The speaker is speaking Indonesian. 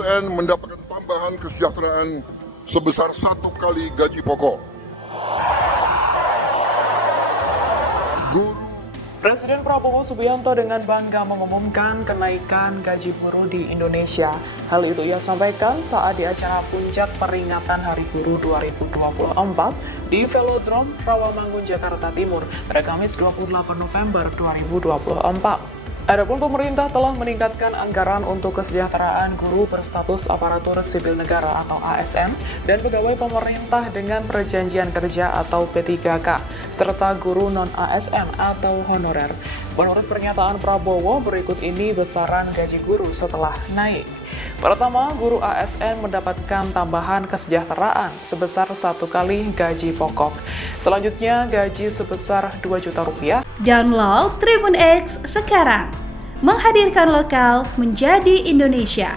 ASN mendapatkan tambahan kesejahteraan sebesar 1 kali gaji pokok. Guru Presiden Prabowo Subianto dengan bangga mengumumkan kenaikan gaji buruh di Indonesia. Hal itu ia sampaikan saat di acara puncak peringatan Hari Guru 2024 di Velodrome Rawamangun, Jakarta Timur pada Kamis 28 November 2024. Adapun pemerintah telah meningkatkan anggaran untuk kesejahteraan guru berstatus aparatur sipil negara atau ASN dan pegawai pemerintah dengan perjanjian kerja atau P3K, serta guru non-ASN atau honorer. Menurut pernyataan Prabowo, berikut ini besaran gaji guru setelah naik. Pertama, guru ASN mendapatkan tambahan kesejahteraan sebesar 1 kali gaji pokok. Selanjutnya, gaji sebesar 2 juta rupiah. Download Tribun X sekarang, menghadirkan lokal menjadi Indonesia.